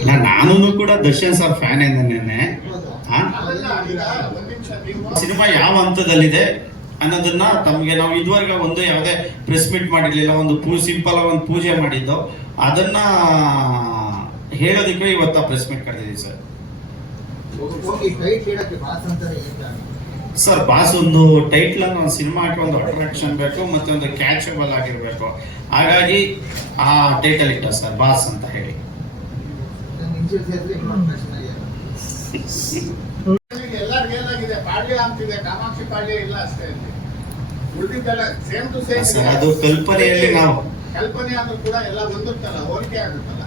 ಇಲ್ಲ ನಾನು ಕೂಡ ದರ್ಶನ್ ಸರ್ ಫ್ಯಾನ್ ಏನೇನೆ ಸಿನಿಮಾ ಯಾವ ಹಂತದಲ್ಲಿದೆ ಅನ್ನೋದನ್ನ ತಮಗೆ ನಾವು ಇದುವರೆಗೆ ಒಂದು ಯಾವುದೇ ಪ್ರೆಸ್ ಮೀಟ್ ಮಾಡಿರ್ಲಿಲ್ಲ ಒಂದು ಪೂ ಸಿಂಪಲ್ ಆಗಿ ಒಂದು ಪೂಜೆ ಮಾಡಿದ್ದು. ಅದನ್ನ ಹೇಳೋದಕ್ಕೆ ಇವತ್ತ ಪ್ರೆಸ್ ಮೀಟ್ ಕರೆದಿದ್ದೀವಿ ಸರ್. ಸರ್ ಬಾಸ್ ಒಂದು ಟೈಟ್ಲ್ ಒಂದು ಸಿನಿಮಾಕ್ಕೆ ಒಂದು ಅಟ್ರಾಕ್ಷನ್ ಬೇಕು ಮತ್ತೆ ಒಂದು ಕ್ಯಾಚಬಲ್ ಆಗಿರ್ಬೇಕು. ಹಾಗಾಗಿ ಆ ಟೈಟಲ್ ಇಟ್ಟ ಸರ್ ಬಾಸ್ ಅಂತ ಹೇಳಿ. ನನ್ ಇಂಚಿಲ್ ಸೇರಿದ್ರೆ ಇನ್ನೊಂದು ಎಲ್ಲ ರಿಯಲ್ ಆಗಿದೆ ಪಾಳ್ಯ ಅಂತಿದೆ ಕಾಮಾಕ್ಷಿ ಪಾಳ್ಯ ಇಲ್ಲ ಅಷ್ಟೇ ಅಲ್ಲಿ ಉಳಿದಿದ್ದೆಲ್ಲ ಸೇಮ್ ಟು ಸೇಮ್ ಸರ್ ಅದು ಕಲ್ಪನೆಯಲ್ಲಿ ನಾವು. ಕಲ್ಪನೆ ಆದ್ರೂ ಕೂಡ ಎಲ್ಲ ಒಂದುತ್ತಲ್ಲ ಹೋಲಿಕೆ ಆಗುತ್ತಲ್ಲ.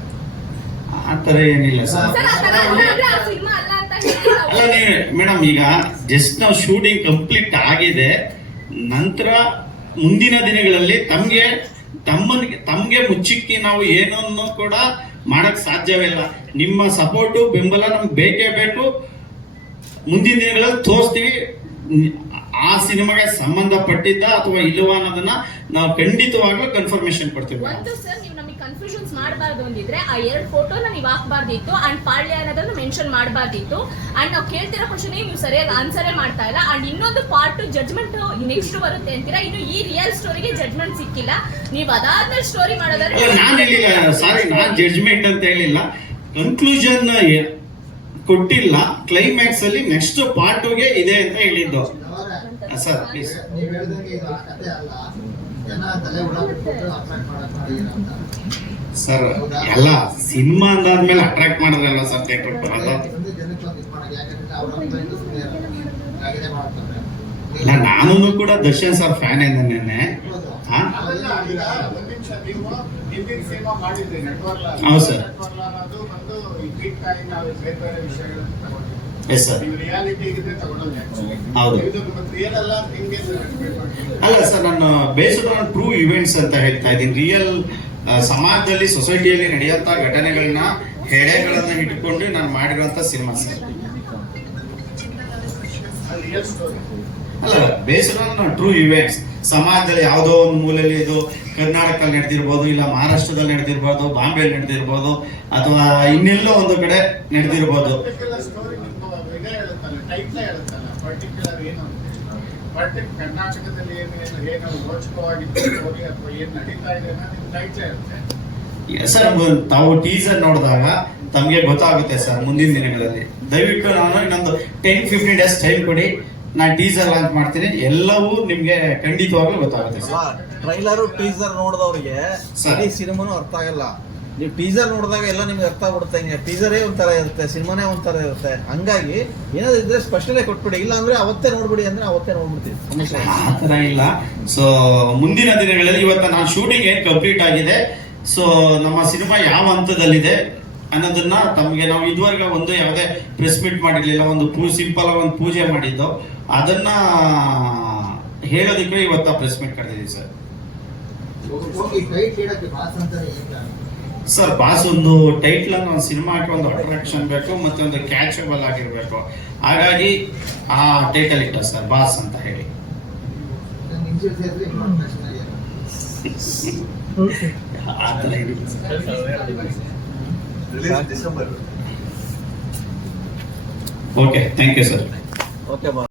ಆ ಥರ ಏನಿಲ್ಲ ಸರ್. ಅಲ್ಲ ಸಿನಿಮಾ ಅಲ್ಲ ಅಂತ ಹೇಳ್ತೀವಿ ಅಲ್ಲ ನೀವು ಮೇಡಮ್ ಈಗ ಜಸ್ಟ್ ನಾವು ಶೂಟಿಂಗ್ ಕಂಪ್ಲೀಟ್ ಆಗಿದೆ. ನಂತರ ಮುಂದಿನ ದಿನಗಳಲ್ಲಿ ತಮಗೆ ತಮ್ಮನಿಗೆ ತಮಗೆ ಮುಚ್ಚಿಕ್ಕಿ ನಾವು ಏನನ್ನು ಕೂಡ ಮಾಡಕ್ ಸಾಧ್ಯವಿಲ್ಲ ನಿಮ್ಮ ಸಪೋರ್ಟು ಬೆಂಬಲ ನಮ್ಗೆ ಬೇಕೇ ಬೇಕು. ಮುಂದಿನ ದಿನಗಳಲ್ಲಿ ತೋರಿಸ್ತೀವಿ. ಆ ಸಿನಿಮಾಗೆ ಸಂಬಂಧಪಟ್ಟಿದ್ದ ಅಥವಾ ಇಲ್ಲವಾ ಅನ್ನೋದನ್ನ ನಾವು ಖಂಡಿತವಾಗ್ಲೂ ಕನ್ಫರ್ಮೇಶನ್ ಕೊಡ್ತೀವಿ. ಸರ್, ನೀವು ನಮಗೆ ಕನ್ಫ್ಯೂಷನ್ಸ್ ಮಾಡಬಾರ್ದು ಅಂದಿದ್ರೆ ಆ ಎರಡು ಫೋಟೋನ ನೀವು ಹಾಕಬಾರ್ದಿತ್ತು. ಅಂಡ್ ಪಾಳ್ಯ ಅನ್ನೋದನ್ನ ಮೆನ್ಷನ್ ಮಾಡಬಾರ್ದಿತ್ತು. ಅಂಡ್ ನಾವು ಕೇಳ್ತಿರೋ ಕ್ವಶನ್ ನೀವು ಸರಿಯಾಗಿ ಆನ್ಸರೇ ಮಾಡ್ತಾ ಇಲ್ಲ. ಅಂಡ್ ಇನ್ನೊಂದು ಪಾರ್ಟ್ ಜಜ್ಮೆಂಟ್ ನೆಕ್ಸ್ಟ್ ಬರುತ್ತೆ ಅಂತೀರಾ? ಇನ್ನು ಈ ರಿಯಲ್ ಸ್ಟೋರಿಗೆ ಜಜ್ಮೆಂಟ್ ಸಿಕ್ಕಿಲ್ಲ. ನೀವು ಅದಾದ್ಮೇಲೆ ಸ್ಟೋರಿ ಮಾಡೋದಾದ್ರೆ ಸಾರಿ ನಾನ್ ಜಡ್ಜ್ಮೆಂಟ್ ಅಂತ ಹೇಳಿಲ್ಲ. ಕನ್ಕ್ಲೂಷನ್ ಕೊಟ್ಟಿಲ್ಲ. ಕ್ಲೈಮ್ಯಾಕ್ಸ್ ಅಲ್ಲಿ ನೆಕ್ಸ್ಟ್ ಪಾರ್ಟ್ಗೆ ಇದೆ ಅಂತ ಹೇಳಿದ್ದು. ಸರ್ ಪ್ಲೀಸ್ ನೀವು ಹೇಳಿದಂಗೆ ಇದು ಆ ಕಥೆ ಅಲ್ಲ. ಜನ ತಲೆ ಹುಳ ಬಿಟ್ಬಿಟ್ಟು ಅಟ್ರಾಕ್ಟ್ ಮಾಡಕ್ ಮಾಡಿದೀರ ಅಂತ. ಸರ್, ಎಲ್ಲ ಸಿನಿಮಾ ಅಂದಾದ್ಮೇಲೆ ಅಟ್ರಾಕ್ಟ್ ಮಾಡಿದ್ರಲ್ಲ ಸರ್ ಥಿಯೇಟರ್ ಬರಲ್ಲ ಇಲ್ಲ ನಾನು ಕೂಡ ದರ್ಶನ್ ಸರ್ ಫ್ಯಾನ್ ನೆನ್ನೆ ಹೌದು. ಸರ್. ಸರ್ ಅಲ್ಲ, ಸರ್, ನಾನು ಬೇಸ್ಡ್ ಆನ್ ಟ್ರೂ ಇವೆಂಟ್ಸ್ ಅಂತ ಹೇಳ್ತಾ ಇದ್ದೀನಿ. ರಿಯಲ್ ಸಮಾಜದಲ್ಲಿ ಸೊಸೈಟಿಯಲ್ಲಿ ನಡೆಯುವಂತ ಘಟನೆಗಳನ್ನ ಹೆಡೆಗಳನ್ನ ಇಟ್ಕೊಂಡು ನಾನು ಮಾಡಿರುವಂತ ಸಿನಿಮಾ ಸರ್. ಅಲ್ಲ ಬೇಸ್ಡ್ ಆನ್ ಟ್ರೂ ಇವೆಂಟ್ಸ್ ಸಮಾಜದಲ್ಲಿ ಯಾವುದೋ ಒಂದು ಮೂಲೆಯಲ್ಲಿ ಇದು ಕರ್ನಾಟಕದಲ್ಲಿ ನಡೆದಿರ್ಬೋದು, ಇಲ್ಲ ಮಹಾರಾಷ್ಟ್ರದಲ್ಲಿ ನಡೆದಿರ್ಬೋದು, ಬಾಂಬೆಯಲ್ಲಿ ನಡೆದಿರ್ಬೋದು, ಅಥವಾ ಇನ್ನೆಲ್ಲೋ ಒಂದು ಕಡೆ ನಡೆದಿರ್ಬೋದು. ಏನು ಕರ್ನಾಟಕದಲ್ಲಿ ಏನು ಏನು ರೋಚಕವಾಗಿತ್ತು ಅಥವಾ ಏನು ನಡೀತಾ ಇದೆ ಅನ್ನೋದು ನಿಮ್ಮ ಇರುತ್ತೆ. ಸರ್ ತಾವು ಟೀಸರ್ ನೋಡಿದಾಗ ತಮಗೆ ಗೊತ್ತಾಗುತ್ತೆ ಸರ್ ಮುಂದಿನ ದಿನಗಳಲ್ಲಿ. ದಯವಿಟ್ಟು ನಾನು ಇನ್ನೊಂದು ಟೆನ್ ಫಿಫ್ಟೀನ್ ಡೇಸ್ ಟೈಮ್ ಕೊಡಿ. ನಾನು ಟೀಸರ್ ಲಾಂಚ್ ಮಾಡ್ತೀನಿ. ಎಲ್ಲವೂ ನಿಮಗೆ ಖಂಡಿತವಾಗ್ಲೂ ಗೊತ್ತಾಗುತ್ತೆ ಸರ್ ಟ್ರೈಲರು ಟೀಸರ್ ನೋಡಿದವ್ರಿಗೆ ಸರಿ ಸಿನಿಮಾನು ಅರ್ಥ ಆಗಲ್ಲ. ನೀವು ಟೀಸರ್ ನೋಡಿದಾಗ ಎಲ್ಲ ನಿಮ್ಗೆ ಅರ್ಥ ಆಗ್ಬಿಡುತ್ತೆ ಹಿಂಗೆ. ಟೀಸರೇ ಒಂಥರ ಇರುತ್ತೆ ಸಿನಿಮಾನೇ ಒಂಥರ ಇರುತ್ತೆ. ಹಂಗಾಗಿ ಏನಾದ್ರೂ ಇದ್ರೆ ಸ್ಪೆಷಲೇ ಕೊಟ್ಬಿಡಿ. ಇಲ್ಲ ಅಂದ್ರೆ ಅವತ್ತೇ ನೋಡ್ಬಿಡಿ ಅಂದ್ರೆ ಅವತ್ತೇ ನೋಡ್ಬಿಡ್ತೀವಿ. ಸಮಸ್ಯೆ ಇಲ್ಲ. ಸೊ ಮುಂದಿನ ದಿನಗಳಲ್ಲಿ ಇವತ್ತು ನಾನು ಶೂಟಿಂಗ್ ಏನು ಕಂಪ್ಲೀಟ್ ಆಗಿದೆ. ಸೊ ನಮ್ಮ ಸಿನಿಮಾ ಯಾವ ಹಂತದಲ್ಲಿದೆ ಅನ್ನೋದನ್ನ ತಮಗೆ ನಾವು ಇದುವರೆಗೆ ಒಂದು ಯಾವುದೇ ಪ್ರೆಸ್ ಮೀಟ್ ಮಾಡಿರಲಿಲ್ಲ. ಒಂದು ಪೂ ಸಿಂಪಲ್ ಆಗಿ ಒಂದು ಪೂಜೆ ಮಾಡಿದ್ದು. ಅದನ್ನ ಹೇಳೋದಕ್ಕೆ ಇವತ್ತ ಪ್ರೆಸ್ ಮೀಟ್ ಕರೆದಿದ್ದೀವಿ ಸರ್ ಸರ್ ಬಾಸ್ ಒಂದು ಟೈಟ್ಲ್ ಒಂದು ಸಿನಿಮಾಕ್ಕೆ ಒಂದು ಅಟ್ರಾಕ್ಷನ್ ಬೇಕು ಮತ್ತೆ ಒಂದು ಕ್ಯಾಚಬಲ್ ಆಗಿರ್ಬೇಕು. ಹಾಗಾಗಿ ಆ ಟೈಟಲ್ ಇಟ್ಟ ಸರ್ ಬಾಸ್ ಅಂತ ಹೇಳಿ. Okay thank you sir okay ಬಾ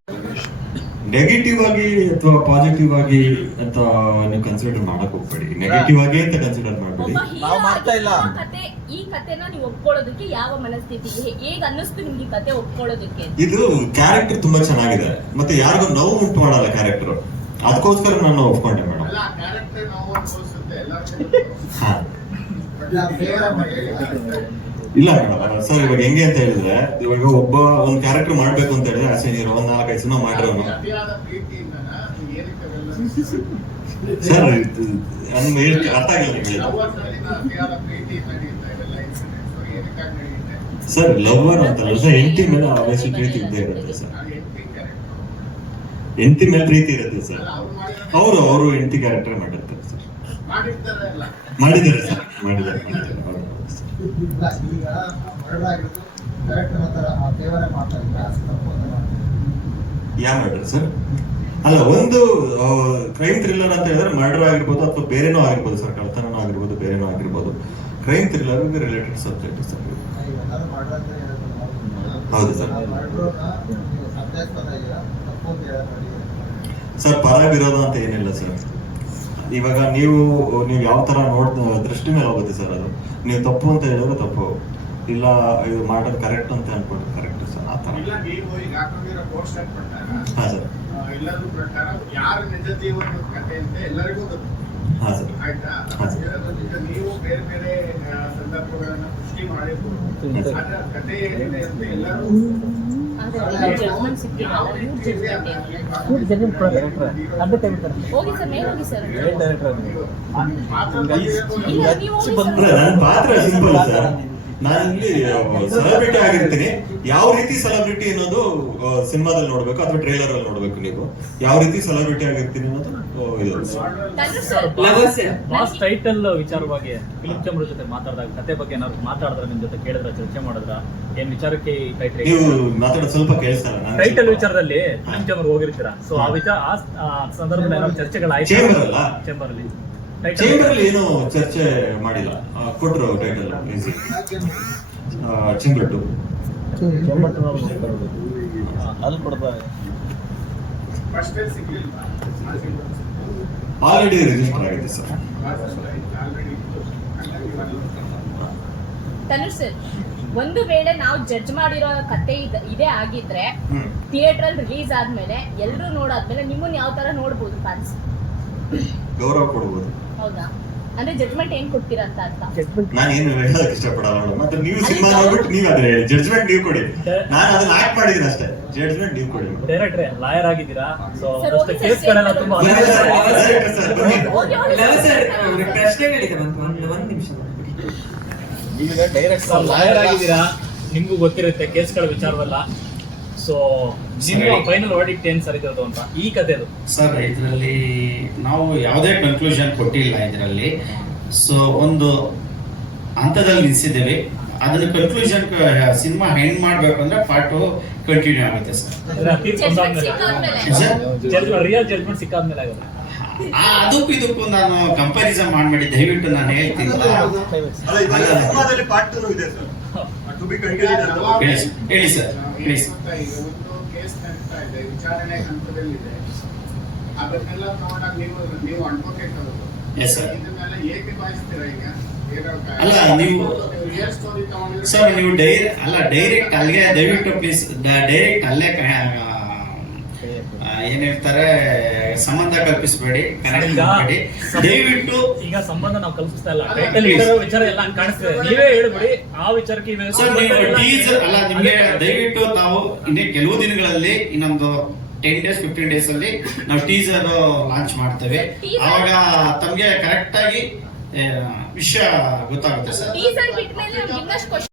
ನೆಗೆಟಿವ್ ಆಗಿ ಅಥವಾ ಪಾಸಿಟಿವ್ ಆಗಿ ಅಂತ ನೀವು ಕನ್ಸಿಡರ್ ಮಾಡಕ್ ಹೋಗ್ಬೇಡಿ. ನೆಗೆಟಿವ್ ಆಗಿ ಅಂತ ಕನ್ಸಿಡರ್ ಮಾಡಬೇಡಿ. ನಾವು ಮಾಡ್ತಾ ಇಲ್ಲ. ಕತೆ ಈ ಕತೆನ ನೀವು ಒಪ್ಕೊಳ್ಳೋದಕ್ಕೆ ಯಾವ ಮನಸ್ಥಿತಿ ಹೇಗ್ ಅನ್ನಿಸ್ತು ನಿಮ್ಗೆ ಕತೆ ಒಪ್ಕೊಳ್ಳೋದಕ್ಕೆ? ಇದು ಕ್ಯಾರೆಕ್ಟರ್ ತುಂಬಾ ಚೆನ್ನಾಗಿದೆ. ಮತ್ತೆ ಯಾರಿಗೂ ನೋವು ಉಂಟು ಮಾಡಲ್ಲ ಕ್ಯಾರೆಕ್ಟರ್ ಅದಕ್ಕೋಸ್ಕರ ನಾನು ಒಪ್ಕೊಂಡೆ ಮೇಡಮ್ ಹಾ. ಇಲ್ಲ, ಮೇಡಮ್ ಸರ್ ಇವಾಗ ಹೆಂಗೆ ಅಂತ ಹೇಳಿದ್ರೆ ಇವಾಗ ಒಬ್ಬ ಒಂದ್ ಕ್ಯಾರೆಕ್ಟರ್ ಮಾಡ್ಬೇಕು ಅಂತ ಹೇಳಿದ್ರೆ ಆಸೆ ನೀರು ಒಂದ್ ನಾಲ್ಕೈದು ಸಿನಿಮಾ ಮಾಡಿರೋನು. ಸರ್ ನನ್ಗೆ ಅರ್ಥ ಆಗಿಲ್ಲ ಸರ್ ಲವರ್ ಅಂತ ಸರ್ ಹೆಂಡತಿ ಮೇಲೆ ಆವೇಶ ಪ್ರೀತಿ ಇದ್ದೇ ಇರುತ್ತೆ ಸರ್ ಎಂಟಿ ಹೆಂಡತಿ ಮೇಲೆ ಪ್ರೀತಿ ಇರುತ್ತೆ ಸರ್ ಅವ್ರು ಅವರು ಎಂಟಿ ಕ್ಯಾರೆಕ್ಟರ್ ಮಾಡಿರ್ತಾರೆ ಸರ್ ಮಾಡಿದ್ದಾರೆ ಸರ್ ಮಾಡಿದ್ದಾರೆ ಮಾಡಿದ್ದಾರೆ. ಇಲ್ಲ, ಈಗ ಮರ್ಡರ್ ಆಗಿರೋದು ಕರೆಕ್ಟ್ ಮಾತ್ರ ಆ ದೇವರೇ ಮಾಡ್ತಾರೆ ಜಾಸ್ತಿ ತಪ್ಪು ಅಂತ ಮಾಡ್ತಾರೆ. ಯಾ ಮರ್ಡರ್ ಸರ್ ಅಲ್ಲ ಒಂದು ಕ್ರೈಮ್ ಥ್ರಿಲ್ಲರ್ ಅಂತ ಹೇಳಿದ್ರೆ ಮರ್ಡರ್ ಆಗಿರ್ಬೋದು ಅಥವಾ ಬೇರೆನೋ ಆಗಿರ್ಬೋದು ಸರ್ ಕಳ್ತನನೂ ಆಗಿರ್ಬೋದು ಬೇರೆನೋ ಆಗಿರ್ಬೋದು crime thriller related subject sir. ಹೌದು ಸರ್. ಸರ್ ಪರ ವಿರೋಧ ಅಂತ ಏನಿಲ್ಲ ಸರ್ ಇವಾಗ ನೀವು ನೀವು ಯಾವ ತರ ನೋಡ್ ದೃಷ್ಟಿ ಮೇಲೆ ಹೋಗುತ್ತೆ ಸರ್ ಅದು? ನೀವು ತಪ್ಪು ಅಂತ ಹೇಳಿದ್ರೆ ತಪ್ಪು. ಇಲ್ಲ ಇದು ಮಾಡೋದು ಕರೆಕ್ಟ್ ಅಂತ ಅನ್ಕೊಂಡು ಕರೆಕ್ಟ್ ಸರ್ ಆ ಥರ ಹಾಂ ಸರ್. ಆ, ಪ್ರಕಾರ ಯಾರ ನಿಜ ಜೀವನದ ಕಥೆ ಅಂತ ಎಲ್ಲರಿಗೂ ಗೊತ್ತು ಹಾಂ ಸರ್ ಆಯ್ತಾ ಹಾ, ಸರ್. ಈಗ ನೀವು ಬೇರೆ ಬೇರೆ ಆ, ಸಂದರ್ಭಗಳನ್ನ ಸೃಷ್ಟಿ ಮಾಡಿರ್ಬೋದು. ಆದ್ರೆ ಆ ಕಥೆ ಏನಿದೆ ಅಂತ ಎಲ್ಲರೂ ಪಾತ್ರ ಸಿಂಪಲ್ ಸರ್ ನಾನು ಇಲ್ಲಿ ಸೆಲೆಬ್ರಿಟಿ ಆಗಿರ್ತೀನಿ. ಯಾವ ರೀತಿ ಸೆಲೆಬ್ರಿಟಿ ಅನ್ನೋದು ಸಿನಿಮಾದಲ್ಲಿ ನೋಡ್ಬೇಕು ಅಥವಾ ಟ್ರೈಲರ್ ಅಲ್ಲಿ ನೋಡ್ಬೇಕು ನೀವು? ಯಾವ ರೀತಿ ಸೆಲೆಬ್ರಿಟಿ ಆಗಿರ್ತೀನಿ ಅನ್ನೋದು ಟೈಟಲ್ ವಿಚಾರವಾಗಿ ಫಿಲಿಂ ಚಂದ್ರ ಜೊತೆ ಮಾತಾಡಿದಾಗ ಕತೆ ಬಗ್ಗೆ ಏನಾದ್ರು ಮಾತಾಡಿದ್ರೆ ನಿಮ್ ಜೊತೆ ಕೇಳಿದ್ರ ಚರ್ಚೆ ಮಾಡಿದ್ರ ಏನ್ ವಿಚಾರಕ್ಕೆ ನೀವು ಮಾತಾಡೋದು ಸ್ವಲ್ಪ ಟೈಟಲ್ ವಿಚಾರದಲ್ಲಿ ಫಿಲಿಪ್ ಚಂದ್ರ ಹೋಗಿರ್ತೀರಾ? ಸೊ ಆ ವಿಚಾರ ಆ- ಸಂದರ್ಭದಲ್ಲಿ ಏನಾದ್ರು ಚರ್ಚೆಗಳಾಯ್ತು? ಚೇಂಬರ್ ಅಲ್ಲಿ. ಚೇಂಬರ್ ಅಲ್ಲಿ ಏನು ಚರ್ಚೆ ಮಾಡಿಲ್ಲ. ಕೊಟ್ರು ಟೈಟಲ್ ಈಸಿ ಚಿಂಬಟ್ಟು ಆಲ್ರೆಡಿ ರಿಜಿಸ್ಟರ್ ಆಗಿದೆ ಸರ್ ಧನುಷ್ ಸರ್ ಒಂದು ವೇಳೆ ನಾವು ಜಡ್ಜ್ ಮಾಡಿರೋ ಕತೆ ಇದ್- ಆಗಿದ್ರೆ ಥಿಯೇಟರ್ ಅಲ್ಲಿ ರಿಲೀಸ್ ಆದ್ಮೇಲೆ ಎಲ್ಲರೂ ನೋಡಾದ್ಮೇಲೆ ನಿಮ್ಮನ್ನ ಯಾವ ತರ ನೋಡ್ಬೋದು ಫ್ಯಾನ್ಸ್ ಗೌರವ ಕೊಡ್ಬೋದು. ಹೌದಾ? ಅಂದ್ರೆ ಜಡ್ಜ್ಮೆಂಟ್ ಏನ್ ಕೊಡ್ತೀರಾ ಅಂತ ಅರ್ಥ. ನಾನು ಏನು ಹೇಳೋದಕ್ಕೆ ಇಷ್ಟಪಡಲ್ಲ ಮೇಡಮ್ ಮತ್ತೆ ನೀವು ಸಿನಿಮಾ ನೋಡ್ಬಿಟ್ಟು ನೀವು ಅದ್ರ ಹೇಳಿ. ಜಡ್ಜ್ಮೆಂಟ್ ನೀವು ಕೊಡಿ. ನಾನು ಅದನ್ನ ಆಕ್ಟ್ ಮಾಡಿದ್ದೀನಿ ಅಷ್ಟೇ. ಜಡ್ಜ್ಮೆಂಟ್ ನೀವು ಕೊಡಿ ಡೈರೆಕ್ಟ್ರೆ ಲಾಯರ್ ಆಗಿದ್ದೀರಾ? ಸೊ ತುಂಬಾ ಒಂದು ಒಂದು ನಿಮಿಷ ಈಗ ಡೈರೆಕ್ಟ್ ಲಾಯರ್ ಆಗಿದ್ದೀರಾ? ನಿಮ್ಗೂ ಗೊತ್ತಿರುತ್ತೆ ಕೇಸ್ಗಳ ವಿಚಾರವಲ್ಲ. ಸೊ ನಿಮ್ಮ ಫೈನಲ್ ವರ್ಡಿಕ್ಟ್ ಏನ್ ಸರ್ ಇರೋದು ಅಂತ? ಈ ಕಥೆದು ಸರ್ ಇದರಲ್ಲಿ ನಾವು ಯಾವುದೇ ಕನ್ಕ್ಲೂಷನ್ ಕೊಟ್ಟಿಲ್ಲ ಇದರಲ್ಲಿ. ಸೊ ಒಂದು ಹಂತದಲ್ಲಿ ನಿಲ್ಸಿದ್ದೇವೆ. ಅದನ್ನ ಕನ್ಕ್ಲೂಷನ್ ಸಿನಿಮಾ ಹೆಂಗ್ ಮಾಡ್ಬೇಕು ಅಂದ್ರೆ ಪಾರ್ಟ್ ಕಂಟಿನ್ಯೂ ಆಗುತ್ತೆ ಸರ್. ರಿಯಲ್ ಜಡ್ಜ್ಮೆಂಟ್ ಸಿಕ್ಕಾದ್ಮೇಲೆ ಆಗುತ್ತೆ. ಆ, ಅದಕ್ಕೂ ಇದಕ್ಕೂ ನಾನು ಕಂಪ್ಯಾರಿಸನ್ ಮಾಡ್ಬೇಡಿ ದಯವಿಟ್ಟು ನಾನು ಹೇಳ್ತೀನಿ. ಅಲ್ಲ, ಹೇಳಿ ಸರ್, ಹೇಳಿ ಸರ್ ವಿಚಾರಣೆ ಹಂತದಲ್ಲಿದೆ. ಅದನ್ನೆಲ್ಲ ತಗೊಂಡಾಗ ನೀವು ನೀವು ಅಡ್ವೊಕೇಟ್ ಅವರು. ಇದನ್ನೆಲ್ಲ ಏಕೆ ಈಗ? ಅಲ್ಲ, ನೀವು- ರಿಯಲ್ ಸ್ಟೋರಿ ತಗೊಂಡಿದ್ರೆ ಸರ್ ನೀವು ಡೈರೆಕ್ಟ್ ಅಲ್ಲ ಡೈರೆಕ್ಟ್ ಅಲ್ಲಿಗೆ ದಯವಿಟ್ಟು ಪ್ಲೀಸ್ ಡೈರೆಕ್ಟ್ ಅಲ್ಲೇ ಏನ್ ಹೇಳ್ತಾರೆ ಸಂಬಂಧ ಕಲ್ಪಿಸಬೇಡಿ ಕನೆಕ್ಟ್ ಮಾಡಬೇಡಿ ದಯವಿಟ್ಟು ಈಗ ಸಂಬಂಧ ನಾವು ಕಲ್ಪಿಸ್ತಾ ಇಲ್ಲ. ಅಲ್ಲ, ಟೈಟಲ್ ಇರೋ ವಿಚಾರ ಎಲ್ಲ ಕಾಣಿಸ್ತಿದೆ ನೀವೇ ಹೇಳ್ಬಿಡಿ ಆ ವಿಚಾರಕ್ಕೆ ಇವೆ- ಸರ್ ನೀವು ಟೀಸರ್ ಅಲ್ಲ ನಿಮಗೆ ದಯವಿಟ್ಟು ತಾವು ಇನ್ನೇ ಕೆಲವು ದಿನಗಳಲ್ಲಿ ಇನ್ನೊಂದು ಟೆನ್ ಡೇಸ್ ಫಿಫ್ಟೀನ್ ಡೇಸ್ ಅಲ್ಲಿ ನಾವು ಟೀಸರ್ ಲಾಂಚ್ ಮಾಡ್ತೇವೆ. ಆವಾಗ ಅವಾಗ ತಮ್ಗೆ ಕರೆಕ್ಟ್ ಆಗಿ ವಿಷಯ ಗೊತ್ತಾಗುತ್ತೆ ಸರ್.